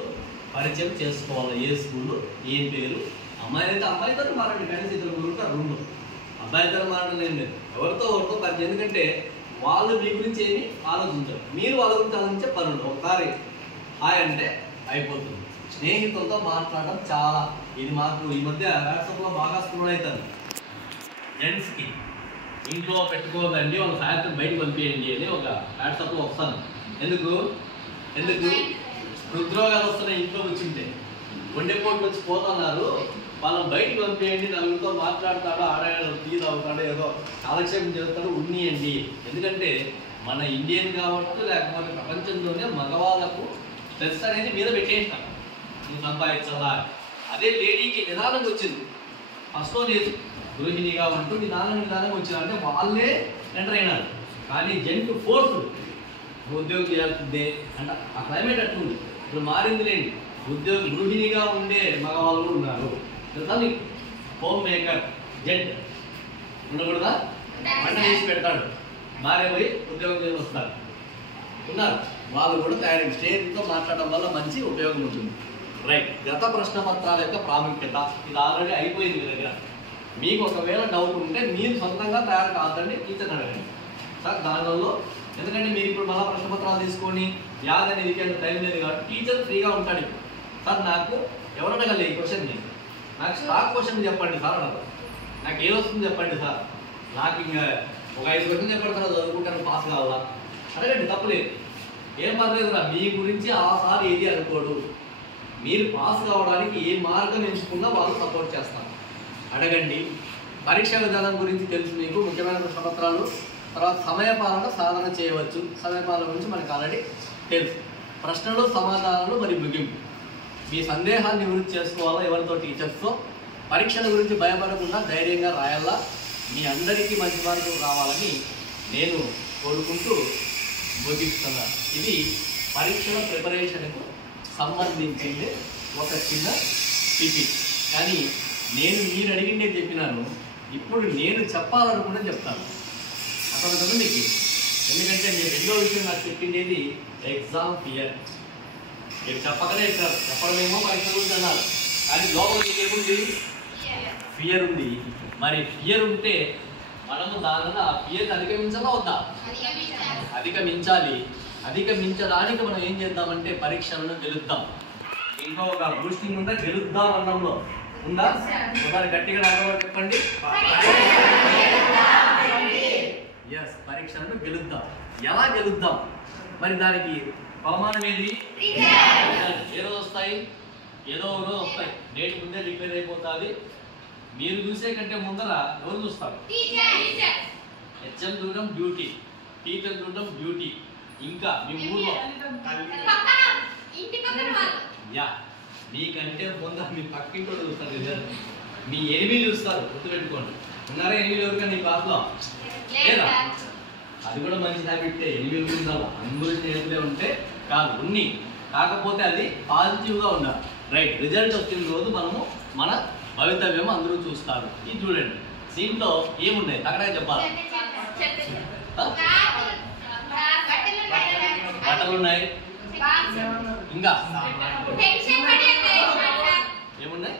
పరిచయం చేసుకోవాలి. ఏ స్కూలు, ఏం పేరు. అమ్మాయిలైతే అమ్మాయితో మాట్లాడండి, కనీసం 2 ఉంటారు రూమ్లో. అబ్బాయితో మాట్లాడలేదు లేదు, ఎవరితో పరిచయం. ఎందుకంటే వాళ్ళు మీ గురించి ఏమి ఆలోచించారు, మీరు వాళ్ళ గురించి ఆలోచించే పనులు. ఒకసారి హాయ్ అంటే అయిపోతుంది. స్నేహితులతో మాట్లాడడం చాలా, ఇది మాకు ఈ మధ్య వాట్సాప్లో బాగా స్క్రోల్ అవుతారు. జెంట్స్కి ఇంట్లో పెట్టుకోదండి, వాళ్ళ సాయంత్రం బయటకు పంపించండి అని ఒక వాట్సాప్లో వస్తాను. ఎందుకు హృద్రోగాలు వస్తున్నాయి, ఇంట్లో వచ్చింటే గుండెపోట్లు వచ్చి పోతున్నారు, వాళ్ళని బయటకు పంపించండి, నలుగురితో మాట్లాడతాడు, ఆడాడు, టీ తాగుతాడు, ఏదో కాలక్షేపం చేస్తాడు, ఉన్నియండి. ఎందుకంటే మన ఇండియన్ కాబట్టి లేకపోతే ప్రపంచంలోనే మగవాళ్ళకు స్ట్రెస్ అనేది మీద పెట్టేస్తాం, నువ్వు సంపాదించాలా. అదే లేడీకి నిదానంగా వచ్చింది, ఫస్ట్లో లేదు, గృహిణిగా ఉంటూ నిదానంగా వచ్చింది, అంటే వాళ్ళే ఎంటర్ అయినారు. కానీ జెంట్ ఫోర్స్ ఉద్యోగం చేయాల్సిందే అంటే ఆ క్లైమేట్ అట్టుంది. ఇప్పుడు మారింది లేండి, గృహిణిగా ఉండే మగవాళ్ళు కూడా ఉన్నారు తెలుసా మీకు. హోమ్ మేకర్ జెంట్ ఉండకూడదా, వంట చేసి పెడతాడు, భార్య పోయి ఉద్యోగం చేసి వస్తారు, ఉన్నారు వాళ్ళు కూడా తయారీ. స్నేహితులతో మాట్లాడడం వల్ల మంచి ఉపయోగం ఉంటుంది. రైట్, గత ప్రశ్న పత్రాల యొక్క ప్రాముఖ్యత ఇది ఆల్రెడీ అయిపోయింది మీ దగ్గర. మీకు ఒకవేళ డౌట్ ఉంటే మీరు సొంతంగా తయారు కాదండి, టీచర్ అడగండి సార్ దానివల్ల. ఎందుకంటే మీరు ఇప్పుడు మళ్ళీ ప్రశ్న పత్రాలు తీసుకొని యాద్ అనేది టైం లేదు కాబట్టి టీచర్ ఫ్రీగా ఉంటాడు. సార్ నాకు ఎవరు అడగలే ఈ క్వశ్చన్ని, నాకు స్టాక్ క్వశ్చన్ చెప్పండి సార్ అడగదు, నాకు ఏది వస్తుంది చెప్పండి సార్, నాకు ఇంకా ఒక 5 క్వశ్చన్ చెప్పండి సార్ చదువుకుంటాను పాస్ కావాలా, అడగండి తప్పలేదు, ఏం పర్లేదు రా. మీ గురించి ఆ సార్ ఏది అనుకోడు, మీరు పాస్ కావడానికి ఏ మార్గం ఎంచుకున్నా వాళ్ళు సపోర్ట్ చేస్తారు, అడగండి. పరీక్షా విధానం గురించి తెలుసు మీకు, ముఖ్యమైన ప్రశ్న పత్రాలు. తర్వాత సమయపాలన సాధన చేయవచ్చు, సమయపాలన గురించి మనకు ఆల్రెడీ తెలుసు. ప్రశ్నలు సమాధానాలు మరియు ముగింపు, మీ సందేహాన్ని నివృత్తి చేసుకోవాలా ఎవరితో, టీచర్స్తో. పరీక్షల గురించి భయపడకుండా ధైర్యంగా రాయాలా. మీ అందరికీ మంచి మార్కులు రావాలని నేను కోరుకుంటూ బోధిస్తున్నాను. ఇది పరీక్షల ప్రిపరేషన్కు సంబంధించింది ఒక చిన్న పిటి. కానీ నేను మీరు అడిగిందే చెప్పినాను, ఇప్పుడు నేను చెప్పాలనుకున్నా చెప్తాను, అర్థమవుతుంది మీకు. ఎందుకంటే మీరు రెండో విషయం నాకు చెప్పిండేది ఎగ్జామ్ ఫియర్. మీరు చెప్పకనే ఇస్తారు, చెప్పడమేమో పరీక్ష గురించి అన్నారు, కానీ లోపల మీకు ఏముంది, ఫియర్ ఉంది. మరి ఫియర్ ఉంటే మనము దానిలో ఆ ఫియర్ని అధిగమించాలా వద్దా, అధిగమించాలి. అధిగమించడానికి మనం ఏం చేద్దామంటే పరీక్షలను గెలుద్దాం. ఇంకా ఒక బూస్టింగ్ ఉందా, గెలుద్దాం అన్నంలో ఉందా, ఒకసారి గట్టిగా నాకు చెప్పండి. ఎస్, పరీక్షలను గెలుద్దాం. ఎలా గెలుద్దాం మరి, దానికి అవమానం ఏది, ఏ రోజు వస్తాయి, ఏదో ఒక రోజు వస్తాయి, డేట్ ముందే డిక్లేర్ అయిపోతుంది. మీరు చూసే కంటే ముందర ఎవరు చూస్తారు, హెచ్ఎం చూడడం డ్యూటీ, టీచర్ చూడడం డ్యూటీ, ఇంకా మీ ఊళ్ళో యా మీకంటే ముందర మీ పక్కింటి కూడా చూస్తారు రిజల్ట్, మీ ఎనిమిది చూస్తారు, గుర్తుపెట్టుకోండి. ఉన్నారా ఎనిమిది ఎవరికైనా మీ క్లాస్లో లేదా, అది కూడా మంచి హ్యాబిట్. ఎనిమిది ఉండాలి, అందరూ స్నేహితులే ఉంటే కాదు, ఉన్ని కాకపోతే అది పాజిటివ్గా ఉండాలి. రైట్, రిజల్ట్ వచ్చిన రోజు మనము మన భవితవ్యం అందరూ చూస్తారు. ఇది చూడండి, దీంట్లో ఏమున్నాయి తగ్గడా చెప్పాలి. బట్టలు ఉన్నాయి, ఇంకా ఏమున్నాయి,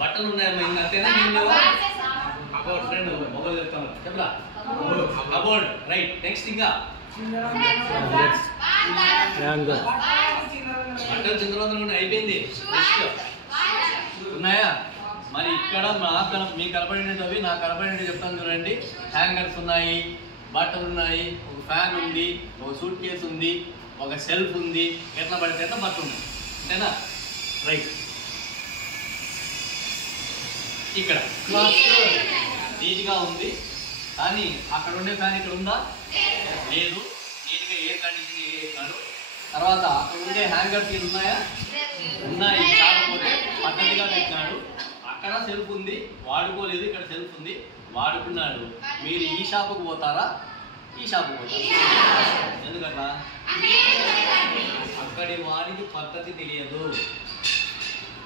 బట్టలు ఉన్నాయమ్మా, ఇంకా అంతేనా, ఏం లేవా, ఫ్రెండ్ మొబైల్ చెప్తాను చెప్పరా, కబోర్డ్. రైట్, నెక్స్ట్ ఇంకా బట్టలు చింతలు ఉన్నాయి, అయిపోయింది. ఉన్నాయా, మరి ఇక్కడ మీకు కనపడినవి నాకు కనపడినవి చెప్తాను చూడండి. హ్యాంగర్స్ ఉన్నాయి, బట్టలు ఉన్నాయి, ఒక ఫ్యాన్ ఉంది, ఒక సూట్ కేసు ఉంది, ఒక సెల్ఫ్ ఉంది, ఎట్లా పడితే ఎట్లా బట్టలు ఉన్నాయి, అంతేనా. రైట్, ఇక్కడ నీట్గా ఉంది, కానీ అక్కడ ఉండే ఫ్యాన్ ఇక్కడ ఉందా, లేదు, నీట్గా ఎయిర్ కండిషనింగ్ వేసినాడు. తర్వాత అక్కడ ఉండే హ్యాంగర్స్ ఉన్నాయా, ఉన్నాయి, కాకపోతే పద్ధతిగా పెట్టినాడు. అక్కడ సెల్ఫ్ ఉంది, వాడుకోలేదు, ఇక్కడ సెల్ఫ్ ఉంది, వాడుకున్నాడు. మీరు ఈ షాపుకు పోతారా, ఈ షాపుకు పోతారా, ఎందుకట్లా, అక్కడి వారికి పద్ధతి తెలియదు,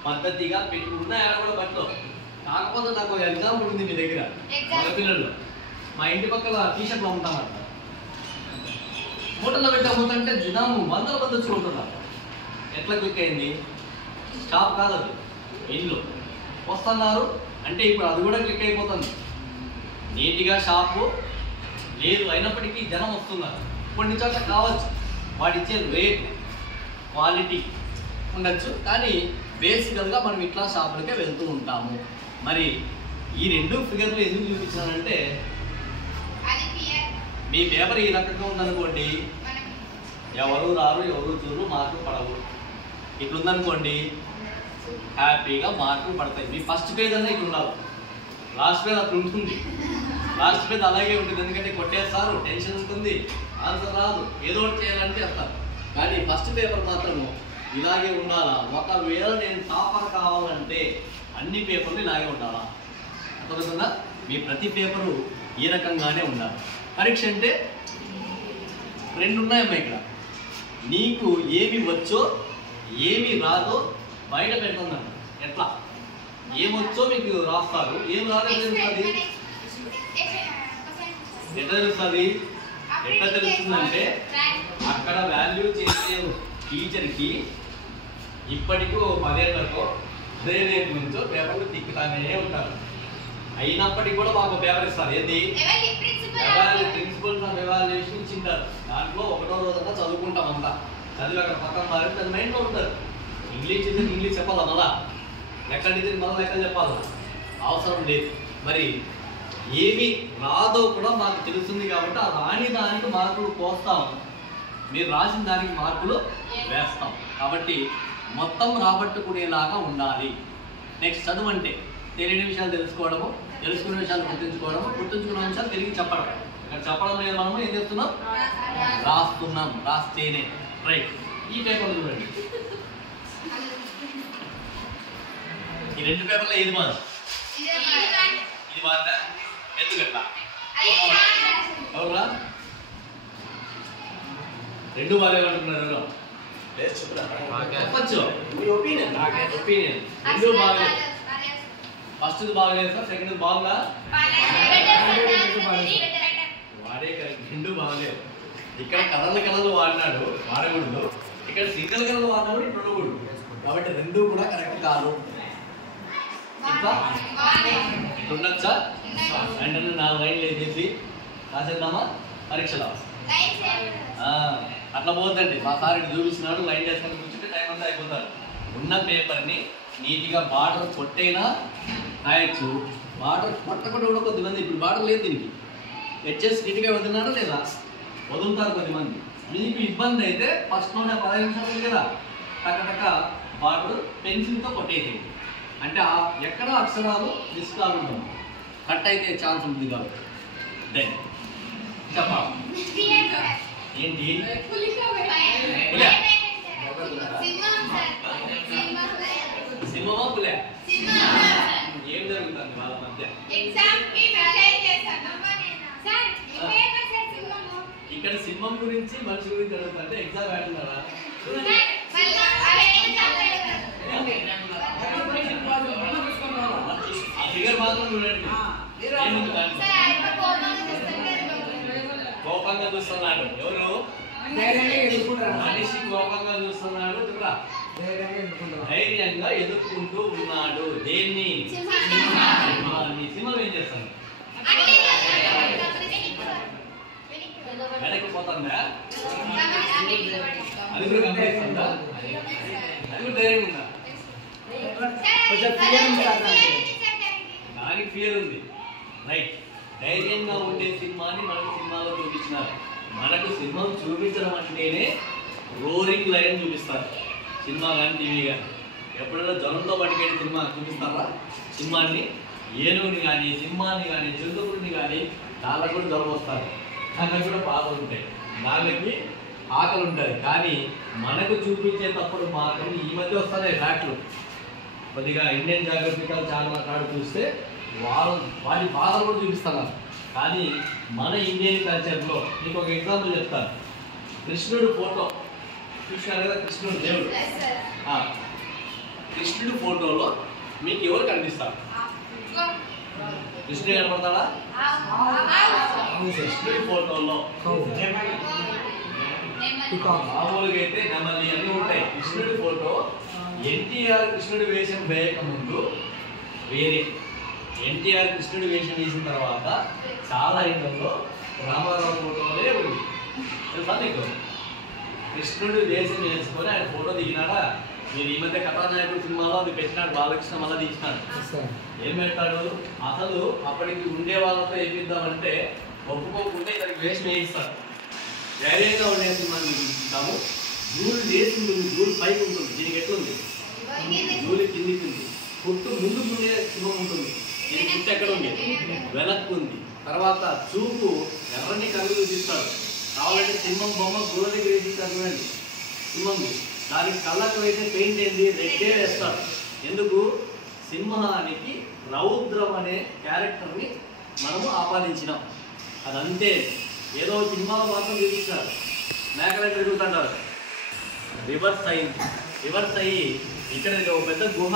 పద్ధతిగా పెట్టి ఉన్నాయా కూడా బట్టలు. కాకపోతే నాకు ఎగ్జాంపుల్ ఉంది మీ దగ్గర, మగపిల్లలు మా ఇంటి పక్కల టీషర్ట్లు అమ్ముతామంట, హోటల్లో పెట్టి అమ్ముతుంటే దినాము వందల మంది వచ్చి ఉంటున్నారు. ఎట్లా క్లిక్ అయింది, షాప్ కాదు అది, ఇల్లు వస్తున్నారు అంటే ఇప్పుడు అది కూడా క్లిక్ అయిపోతుంది. నీట్గా షాపు లేదు, అయినప్పటికీ జనం వస్తున్నారు. కొన్ని చోట్ల కావచ్చు, వాడిచ్చే రేట్, క్వాలిటీ, ఉండొచ్చు, కానీ బేసికల్గా మనం ఇట్లా షాపులకే వెళ్తూ ఉంటాము. మరి ఈ రెండు ఫిగర్లు ఎందుకు చూపించానంటే, మీ పేపర్ ఈ రకంగా ఉందనుకోండి, ఎవరు రారు ఎవరు చూరు మార్కులు పడవు. ఇట్లుందనుకోండి హ్యాపీగా మార్కులు పడతాయి. మీ ఫస్ట్ పేజ్ అన్నా ఇట్లా ఉండాలి, లాస్ట్ పేజ్ అట్లా ఉంటుంది. లాస్ట్ పేజ్ అలాగే ఉంటుంది, ఎందుకంటే కొట్టేస్తారు, టెన్షన్ ఉంటుంది, ఆన్సర్ రాదు, ఏదో ఒకటి చేయాలంటే చేస్తారు. కానీ ఫస్ట్ పేపర్ మాత్రము ఇలాగే ఉండాలా. ఒకవేళ నేను టాపర్ కావాలంటే అన్ని పేపర్లు ఇలాగే ఉండాలా. అర్థమవుతుందా? మీ ప్రతి పేపరు ఈ రకంగానే ఉండాలి. పరీక్ష అంటే రెండు ఉన్నాయమ్మా ఇక్కడ. నీకు ఏమి వచ్చో ఏమి రాదో బయట పెడుతున్నాను. ఎట్లా ఏమొచ్చో మీకు రాస్తారు, ఏం రాదో తెలుస్తుంది. ఎట్లా తెలుస్తుంది? ఎట్లా తెలుస్తుందంటే అక్కడ వాల్యూ చేసే టీచర్కి ఇప్పటికీ 10 ఏళ్ళకో 15 ఏళ్ళ నుంచో పేపర్లు తిక్కుతానే ఉంటారు. అయినప్పటికీ కూడా మాకు పేపర్ ఇస్తారు. ఏంటి? ప్రిన్సిపల్స్ ఆఫ్ ఎవాల్యుయేషన్ ఇచ్చింటారు. దాంట్లో ఒకటో రోజంతా చదువుకుంటాం. అంతా చదివి అక్కడ పక్కన మారి దాని మైండ్లో ఉంటారు. ఇంగ్లీష్ టీచర్ ఇంగ్లీష్ చెప్పాలా, మళ్ళా లెక్క టీచర్ మళ్ళీ లెక్కలు చెప్పాలా, అవసరం లేదు. మరి ఏమి రాదో కూడా మాకు తెలుస్తుంది కాబట్టి ఆ రాని దానికి మార్కులు పోస్తాము, మీరు రాసిన దానికి మార్కులు వేస్తాం. కాబట్టి మొత్తం రాబట్టుకునేలాగా ఉండాలి. నెక్స్ట్ చదువు అంటే తెలియని విషయాలు తెలుసుకోవడము, తెలుసుకునే విషయాలు గుర్తుంచుకోవడము, గుర్తుంచుకున్న విషయాలు తిరిగి చెప్పడం. ఇక్కడ చెప్పడం లేదు, మనము ఏం చేస్తున్నాం? రాస్తున్నాం. రాస్తేనే రైట్. ఈ పేపర్లు చూడండి, ఈ రెండు పేపర్లో ఏది బాధ? ఇది బాధ. ఎందుకట్లా? అవునా? రెండు బాగాలేదు అంటున్నారు. చెప్పచ్చు, మీ ఒపీనియన్. రెండు బాగలేదు. ఫస్ట్ బాగలేదు సార్, సెకండ్ బాగుందా? వాడే కరెక్ట్, రెండు బాగలేదు. ఇక్కడ కలర్లు వాడినాడు, వాడకూడదు. ఇక్కడ సింగిల్ కలర్లు వాడినాడు, ఉండకూడదు. కాబట్టి రెండు కూడా కరెక్ట్ కాదు. ఇంకా ఉండొచ్చా? అంటే 4 లైన్లు వేసేసి రాసేద్దామా పరీక్షలో? అట్లా పోతుందండి. మా సార్ ఇటు చూపిస్తున్నాడు, లైన్ వేసుకొని కూర్చుంటే టైం అంతా అయిపోతారు. ఉన్న పేపర్ని నీట్గా బార్డర్ కొట్టైనా రాయొచ్చు. బార్డర్ కొట్టకుండా కూడా కొద్దిమంది, ఇప్పుడు బార్డర్ లేదు దీనికి, ఎడ్జెస్ నీట్గా వదిలినారా లేదా? వదులుతారు కొద్దిమంది. మీకు ఇబ్బంది అయితే ఫస్ట్లోనే 15 నిమిషాలు ఉంది కదా, టక్క బార్డర్ పెన్సిల్తో కొట్టేసేయండి. అంటే ఎక్కడ అక్షరాలు మిస్ కాకుండా కట్ అయితే ఛాన్స్ ఉంటుంది కాబట్టి. దెన్ చెప్పాలి ఏంటి? సింహమా పులే? ఏం జరుగుతుంది వాళ్ళ మధ్య? ఇక్కడ సింహం గురించి మనిషి గురించి జరుగుతుంటే ఎగ్జామ్ పెడుతున్నారా? ఆ ఫిగర్ మాత్రం చూడండి. ఏముంది దాంట్లో? కోపంగా చూస్తున్నాడు. ఎవరు? మనిషి కోపంగా చూస్తున్నాడు. ధైర్యంగా ఎదుర్కొంటూ ఉన్నాడు. దేన్ని? సింహం ఏం చేస్తాను? వెనక్కి పోతుందా? అది కూడా గమనిస్తుందా? అది కూడా ధైర్యం ఉందా? దానికి ఫియర్ ఉంది. రైట్. ధైర్యంగా ఉండే సినిమాని మనకు సినిమాలో చూపించినారు. మనకు సింహం చూపించడం అంటేనే రోరింగ్ లైన్ చూపిస్తారు. సినిమా కానీ టీవీ కానీ ఎప్పుడైనా జ్వరంతో పట్టుకెళ్ళి సినిమా చూపిస్తారా? సింహాన్ని, ఏనుగుని కానీ, సింహాన్ని కానీ, చిరుతపుడిని కానీ, వాళ్ళకు కూడా జ్వరం వస్తారు, వాళ్ళకి కూడా పాపలు ఉంటాయి, వాళ్ళకి ఆకలి ఉంటుంది. కానీ మనకు చూపించేటప్పుడు మాత్రం ఈ మధ్య వస్తున్నాయి ఫ్యాక్ట్లు. కొద్దిగా ఇండియన్ జాగ్రఫికల్ ఛానల్ కాడు చూస్తే వారి బాధలు కూడా చూపిస్తున్నారు. కానీ మన ఇండియన్ కల్చర్లో మీకు ఒక ఎగ్జాంపుల్ చెప్తాను. కృష్ణుడు ఫోటో చూసినారు కదా, కృష్ణుడు దేవుడు. కృష్ణుడు ఫోటోలో మీకు ఎవరు కనిపిస్తారు? కృష్ణుడు కనపడతాడా? కృష్ణుడి ఫోటోలో మామూలుగా అయితే నెమలి అన్నీ ఉంటాయి. కృష్ణుడి ఫోటో ఎన్టీఆర్ కృష్ణుడి వేషం వేయక ముందు వేరే, ఎన్టీఆర్ కృష్ణుడి వేషం వేసిన తర్వాత చాలా ఇంట్లో రామారావు ఫోటోలే ఉంది. తెలుసా నీకు? కృష్ణుడు వేషం వేసుకొని ఆయన ఫోటో దిగినాడా, మీరు ఈ మధ్య కథానాయకుడు సినిమాలో అది పెట్టినాడు, బాలకృష్ణ మళ్ళీ తీసినాడు. ఏం పెడతాడు, అసలు అప్పటికి ఉండే వాళ్ళతో ఏమిద్దామంటే ఒప్పుకోకుండా ఇతనికి వేస్ట్ వేయిస్తాడు. ధైర్యంగా ఉండే సినిమాని చూపిస్తాము. ధూళి లేచి ఉంటుంది, ధూళి పైకి ఉంటుంది, దీనికి ఎట్లుంది ధూళి కిందికి ఉంది, పుట్టు ముందుకు ఉండే సింహం ఉంటుంది, దీని పుట్టు ఎక్కడ ఉంది వెనక్కు ఉంది. తర్వాత చూపు ఎర్రని కళ్ళు చూపిస్తాడు. కావాలంటే సింహం బొమ్మ గోడ దగ్గర వేసిస్తాడు సింహం, దానికి కళ్ళకు అయితే పెయింట్ ఏంది రెడ్డే వేస్తాడు. ఎందుకు, సింహానికి రౌద్రం అనే క్యారెక్టర్ని మనము ఆపాదించినాం. అదంతే, ఏదో సినిమాలో మాత్రం చూపిస్తారు, మేకలు తిరుగుతుంటారు. రివర్స్ అయింది, రివర్స్ అయ్యి ఇక్కడ ఒక పెద్ద గుహ,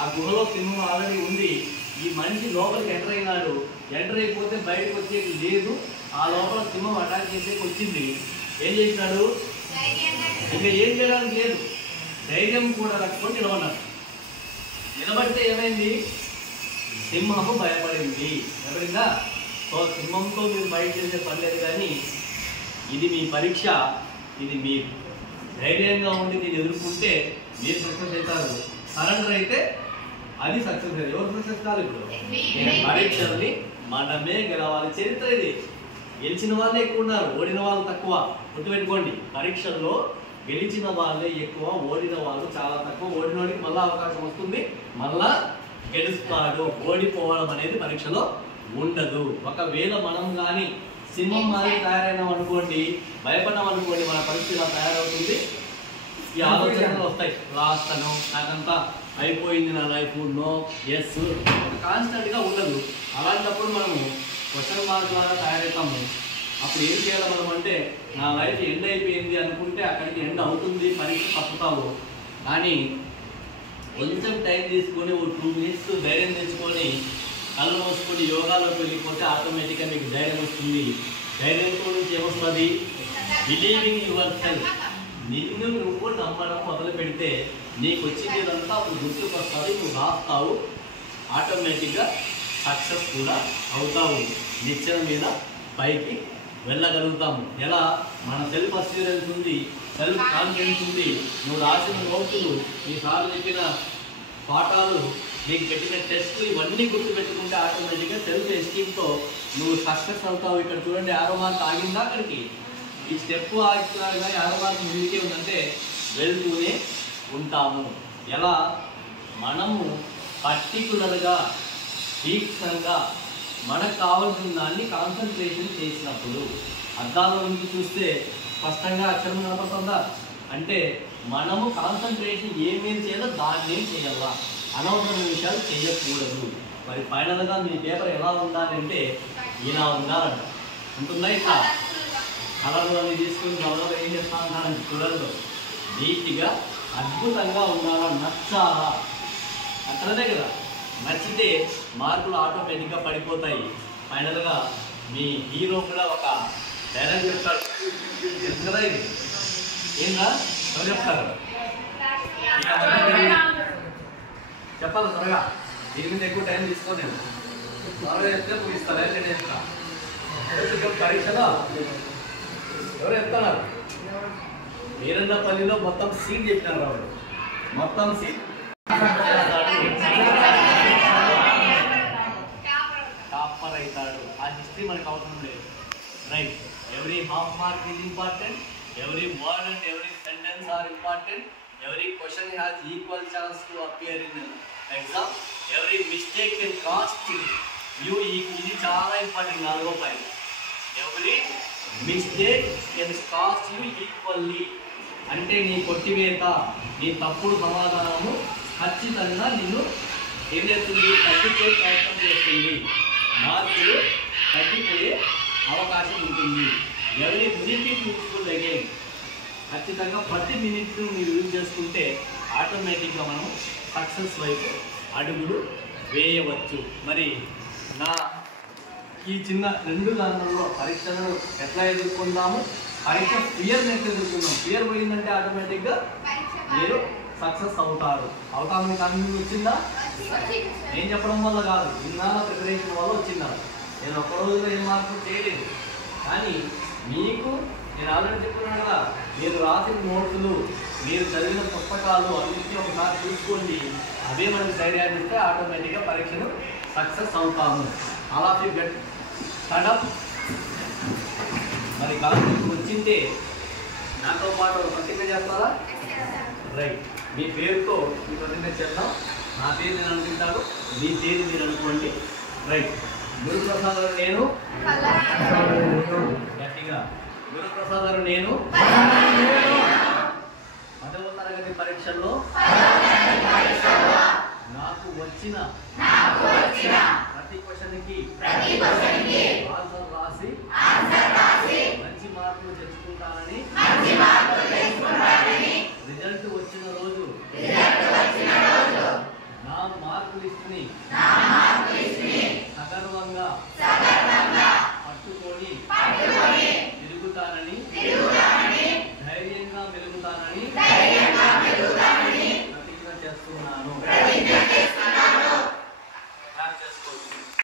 ఆ గుహలో సింహం ఆల్రెడీ ఉంది. ఈ మనిషి లోపలికి ఎంటర్ అయినాడు, ఎంటర్ అయిపోతే బయటకు వచ్చేది లేదు. ఆ లోపల సింహం అటాక్ చేసేకి వచ్చింది. ఏం చేసినాడు, ఇంకా ఏం చేయడానికి లేదు, ధైర్యం కూడా కట్టుకొని నిలబడ్డాడు. నిలబడితే ఏమైంది, సింహము భయపడింది. భయపడిందా? సో సింహంతో మీరు బయట చేసే పని లేదు, కానీ ఇది మీ పరీక్ష, ఇది మీరు ధైర్యంగా ఉండి దీన్ని ఎదుర్కొంటే మీరు సక్సెస్ అవుతారు. సరెండర్ అయితే అది సక్సెస్ అయ్యేది. ఎవరు సక్సెస్ కాదు? ఇప్పుడు పరీక్షల్ని మనమే గెలవాలి. చరిత్ర ఇది. గెలిచిన వాళ్ళే ఎక్కువ ఉన్నారు, ఓడిన వాళ్ళు తక్కువ. గుర్తుపెట్టుకోండి, పరీక్షల్లో గెలిచిన వాళ్ళే ఎక్కువ, ఓడిన వాళ్ళు చాలా తక్కువ. ఓడినోడికి మళ్ళీ అవకాశం వస్తుంది, మళ్ళా గెలుస్తాడు. ఓడిపోవడం అనేది పరీక్షలో ఉండదు. ఒకవేళ మనం కానీ సింహం మాదిరి తయారైనాం అనుకోండి, భయపడ్డాం అనుకోండి, మన పరిస్థితి ఇలా తయారవుతుంది. ఈ ఆలోచనలు వస్తాయి, లాస్తాను, నాకంతా అయిపోయింది నా లైఫ్, నో ఎస్ కాన్స్టెంట్గా ఉండదు. అలాంటప్పుడు మనము క్వశ్చన్ మార్క్ లాగా తయారవుతాము. అప్పుడు ఏం చేయాలి మనం అంటే, నా లైఫ్ ఎండ్ అయిపోయింది అనుకుంటే అక్కడికి ఎండ్ అవుతుంది, పరీక్ష తప్పుతావు. కానీ కొంచెం టైం తీసుకొని ఓ 2 minutes ధైర్యం తెచ్చుకొని కళ్ళు మూసుకొని యోగాలోకి వెళ్ళిపోతే ఆటోమేటిక్గా మీకు ధైర్యం వస్తుంది. ధైర్యంతో నుంచి ఏమొస్తుంది, బిలీవింగ్ యువర్ సెల్ఫ్. నిన్ను నువ్వు నమ్మడం మొదలు పెడితే నీకు వచ్చింది ఇదంతా అప్పుడు గుర్తుకొస్తుంది, నువ్వు రాస్తావు, ఆటోమేటిక్గా సక్సెస్ కూడా అవుతావు. నిచ్చెన మీద పైకి వెళ్ళగలుగుతాము. ఎలా, మన సెల్ఫ్ అస్యూరెన్స్ ఉంది, సెల్ఫ్ కాన్ఫిడెన్స్ ఉంది. నువ్వు రాసిన నోట్సులు, నీ సార్లు చెప్పిన పాఠాలు, నీకు పెట్టిన టెస్టులు, ఇవన్నీ గుర్తుపెట్టుకుంటే ఆటోమేటిక్గా సెల్ఫ్ ఎస్టీమ్తో నువ్వు సక్సెస్ అవుతావు. ఇక్కడ చూడండి, 6వ మార్క్ ఆగిందా? అక్కడికి ఈ స్టెప్ ఆగుతున్నారు, కానీ 6వ మార్క్ ముందుకే ఉందంటే వెళ్తూనే ఉంటాము. ఎలా, మనము పర్టికులర్గా తీక్షణంగా మనకు కావాల్సిన దాన్ని కాన్సన్ట్రేషన్ చేసినప్పుడు, అద్దాల నుంచి చూస్తే స్పష్టంగా అక్షరం కనపడుతుందా అంటే మనము కాన్సన్ట్రేషన్ ఏమేం చేయాలో దాన్ని ఏం చేయాలా, అనవసరమైన విషయాలు చేయకూడదు. మరి ఫైనల్గా మీ పేపర్ ఎలా ఉండాలంటే ఇలా ఉండాలంట. ఉంటుందా? ఇట్లా కలర్లు అన్నీ తీసుకుని గౌరవం ఏం చేస్తా ఉంటారంటే చూడదు, నీట్గా అద్భుతంగా ఉండాలా, నచ్చాలా. అట్లనే కదా, నచ్చితే మార్కులు ఆటోమేటిక్గా పడిపోతాయి. ఫైనల్గా మీ హీరో కూడా ఒక డైలాగ్ చెప్తాడు, తెలుసు కదా ఇది ఏందా? ఎవరు చెప్తారు? చెప్పాలి త్వరగా, దీని మీద ఎక్కువ టైం తీసుకోలేము. త్వరగా చెప్తే ముగిస్తారు, అయితే నేను చెప్తాను. పరీక్షలో ఎవరు చెప్తున్నారు? వీరన్నపల్లిలో మొత్తం సీట్ చెప్పినారు వాళ్ళు, మొత్తం సీట్. టాపర్ అవుతాడు. ఆ హిస్టరీ మనకు అవసరం లేదు. Right, every half mark is important, every word and every sentence are important, every question has equal chance to appear in an exam, every mistake can cost you, ఇది చాలా important. 4వ point, every mistake can cost you equally. అంటే నీ కొట్టివేత, నీ తప్పుడు సమాధానము ఖచ్చితంగా నిన్ను ఏం చేస్తుంది, తగ్గిపోయే ప్రయత్నం చేస్తుంది, మార్కులు తగ్గిపోయే అవకాశం ఉంటుంది. ఎవరి మినిట్ యూస్ఫుల్ అగైన్, ఖచ్చితంగా ప్రతి మినిట్ మీరు యూజ్ చేసుకుంటే ఆటోమేటిక్గా మనం సక్సెస్ వైపు అడుగులు వేయవచ్చు. మరి నా ఈ చిన్న 2 దానిలో పరీక్షలను ఎట్లా ఎదుర్కొందాము, పరీక్ష ఫియర్ని ఎట్లా ఎదుర్కొందాం. ఫియర్ పోయిందంటే ఆటోమేటిక్గా మీరు సక్సెస్ అవుతారు. అవుతామని కాన్ఫిడెన్స్ వచ్చిందా? నేను చెప్పడం వల్ల కాదు, ఇన్నాళ్ళ ప్రిపరేషన్ వల్ల వచ్చిందా. నేను ఒక్క రోజులో ఏం మార్పు చేయలేదు, కానీ మీకు నేను ఆల్రెడీ చెప్తున్నాను కదా, మీరు రాసిన నోట్సులు, మీరు చదివిన పుస్తకాలు అన్నింటినీ ఒకసారి చూసుకోండి. అవే మనకి ధైర్యాన్ని ఇస్తే ఆటోమేటిక్గా పరీక్షను సక్సెస్ అవుతాము. అలా గెట్ స్టార్ట్అప్. మరి కాన్సెప్ట్ వచ్చింటే నాతో పాటు ప్రతిజ్ఞ చేస్తారా? రైట్. మీ పేరుతో మీ ప్రతిజ్ఞ చేద్దాం. నా పేరు నేను అనుకుంటాను, మీ పేరు మీరు అనుకోండి. రైట్. గురుప్రసాద్ గారు నేను, గట్టిగా గురుప్రసాద్ గారు నేను 10వ తరగతి పరీక్షల్లో నాకు వచ్చిన ప్రతి క్వశ్చన్కి ఆన్సర్ రాసి మంచి మార్కులు తెచ్చుకుంటానని